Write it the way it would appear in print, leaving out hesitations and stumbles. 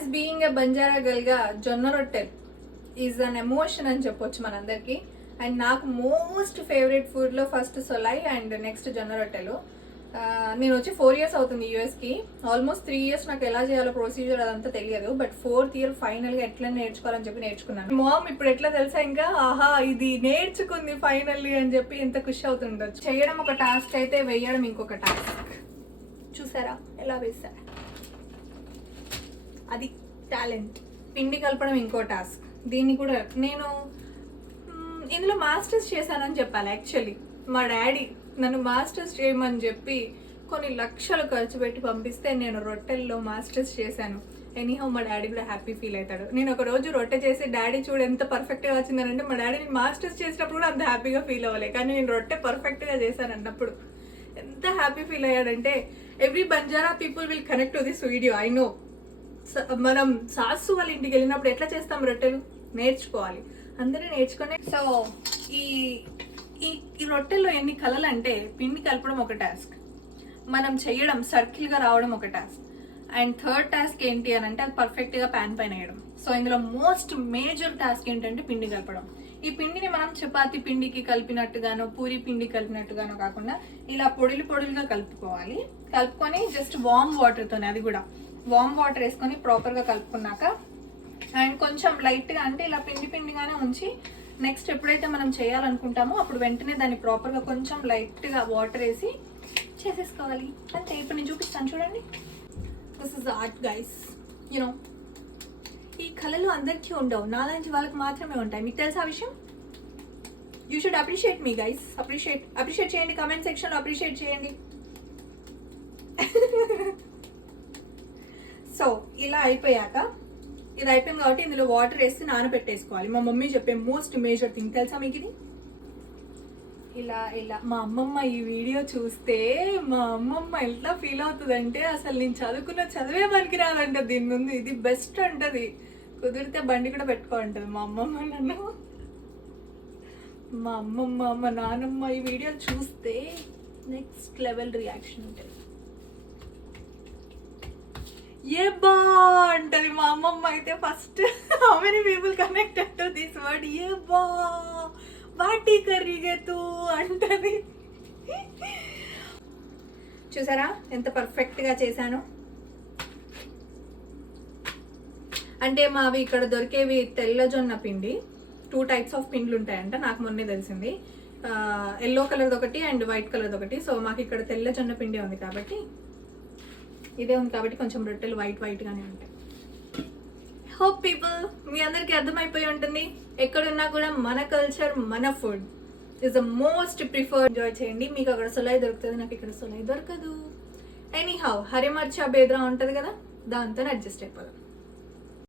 As being a Banjara గర్ల్గా జొన్న రొట్టెల్ is an emotion అని చెప్పొచ్చు మనందరికీ. అండ్ నాకు మోస్ట్ ఫేవరెట్ ఫుడ్లో ఫస్ట్ సొలై అండ్ నెక్స్ట్ జొన్న రొట్టెలు. నేను వచ్చి 4 years అవుతుంది యూఎస్కి. ఆల్మోస్ట్ 3 years నాకు ఎలా చేయాలో ప్రొసీజర్ అదంతా తెలియదు. బట్ 4th year ఫైనల్గా ఎట్లా నేర్చుకోవాలని చెప్పి నేర్చుకున్నాను. మామ్ ఇప్పుడు ఎట్లా తెలుసా ఇంకా ఆహా ఇది నేర్చుకుంది ఫైనల్లీ అని చెప్పి ఎంత ఖుషి అవుతుండొచ్చు. చేయడం ఒక టాస్క్ అయితే వేయడం ఇంకొక టాస్క్. చూసారా ఎలా వేసా, అది టాలెంట్. పిండి కలపడం ఇంకో టాస్క్. దీన్ని కూడా నేను ఇందులో మాస్టర్స్ చేశానని చెప్పాలి. యాక్చువల్లీ మా డాడీ నన్ను మాస్టర్స్ చేయమని చెప్పి కొన్ని లక్షలు ఖర్చు పెట్టి పంపిస్తే నేను రొట్టెల్లో మాస్టర్స్ చేశాను. ఎనీహౌ మా డాడీ కూడా హ్యాపీ ఫీల్ అవుతాడు. నేను ఒక రోజు రొట్టె చేసి డాడీ చూడు ఎంత పర్ఫెక్ట్గా వచ్చిందనంటే మా డాడీ నేను మాస్టర్స్ చేసినప్పుడు కూడా అంత హ్యాపీగా ఫీల్ అవ్వలే. కానీ నేను రొట్టె పర్ఫెక్ట్గా చేశాను అన్నప్పుడు ఎంత హ్యాపీ ఫీల్ అయ్యాడంటే every Banjara people will connect to this video. I know. మనం సాసు వాళ్ళ ఇంటికి వెళ్ళినప్పుడు ఎట్లా చేస్తాం రొట్టెలు నేర్చుకోవాలి, అందరూ నేర్చుకునే. సో ఈ ఈ రొట్టెల్లో ఎన్ని కళలు అంటే పిండి కలపడం ఒక టాస్క్, మనం చేయడం సర్కిల్గా రావడం ఒక టాస్క్, అండ్ థర్డ్ టాస్క్ ఏంటి అని అంటే అది పర్ఫెక్ట్గా ప్యాన్ పైన వేయడం. సో ఇందులో మోస్ట్ మేజర్ టాస్క్ ఏంటంటే పిండి కలపడం. ఈ పిండిని మనం చపాతి పిండికి కలిపినట్టుగానో పూరి పిండి కలిపినట్టుగానో కాకుండా ఇలా పొడులు పొడులుగా కలుపుకోవాలి. కలుపుకొని జస్ట్ వామ్ వాటర్తోనే, అది కూడా వామ్ వాటర్ వేసుకొని ప్రాపర్గా కలుపుకున్నాక అండ్ కొంచెం లైట్గా అంటే ఇలా పిండి పిండిగానే ఉంచి నెక్స్ట్ ఎప్పుడైతే మనం చేయాలనుకుంటామో అప్పుడు వెంటనే దాన్ని ప్రాపర్గా కొంచెం లైట్గా వాటర్ వేసి చేసేసుకోవాలి. అంతే. ఇప్పుడు నేను చూపిస్తాను చూడండి. This is art guys. You know ఈ కళలు అందరికీ ఉండవు, నాలాంటి వాళ్ళకి మాత్రమే ఉంటాయి. మీకు తెలుసా విషయం? You should appreciate me guys. Appreciate చేయండి, కామెంట్ సెక్షన్లో అప్రిషియేట్ చేయండి. సో ఇలా అయిపోయాక, ఇది అయిపోయింది కాబట్టి ఇందులో వాటర్ వేసి నానబెట్టేసుకోవాలి. మా మమ్మీ చెప్పే మోస్ట్ మేజర్ థింగ్ తెలుసా మీకు ఇది? ఇలా ఇలా మా అమ్మమ్మ ఈ వీడియో చూస్తే మా అమ్మమ్మ ఎట్లా ఫీల్ అవుతుందంటే అసలు నేను చదువుకున్న చదివే పనికి రాదంట దీని ముందు, ఇది బెస్ట్ అంటది. కుదిరితే బండి కూడా పెట్టుకో అంటది మా అమ్మమ్మ నన్ను. మా అమ్మమ్మ మా నాన్నమ్మ ఈ వీడియో చూస్తే నెక్స్ట్ లెవెల్ రియాక్షన్ ఉంటుంది. ఏ బా అంటది మా అమ్మమ్మ అయితే. First how many people connected to this word ఏ బా, వాటి కర్రీగతూ అంటది. చూసారా ఎంత పర్ఫెక్ట్గా చేశాను. అంటే మావి ఇక్కడ దొరికేవి తెల్ల జొన్న పిండి. 2 types ఆఫ్ పిండ్లు ఉంటాయంట, నాకు మొన్నే తెలిసింది. ఎల్లో కలర్ది ఒకటి అండ్ వైట్ కలర్ది ఒకటి. సో మాకు ఇక్కడ తెల్ల జొన్న పిండి ఉంది కాబట్టి, ఇదే ఉంది కాబట్టి కొంచెం రొట్టెలు వైట్గానే ఉంటాయి. హోప్ పీపుల్ మీ అందరికీ అర్థమైపోయి ఉంటుంది. ఎక్కడున్నా కూడా మన కల్చర్ మన food is the most preferred. Enjoy చేయండి. మీకు అక్కడ సొలై దొరుకుతుంది, నాకు ఇక్కడ సొలై దొరకదు. ఎనీహౌ హరిమర్చా బేద్రా ఉంటుంది కదా, దాంతో అడ్జస్ట్ అయిపోదాం.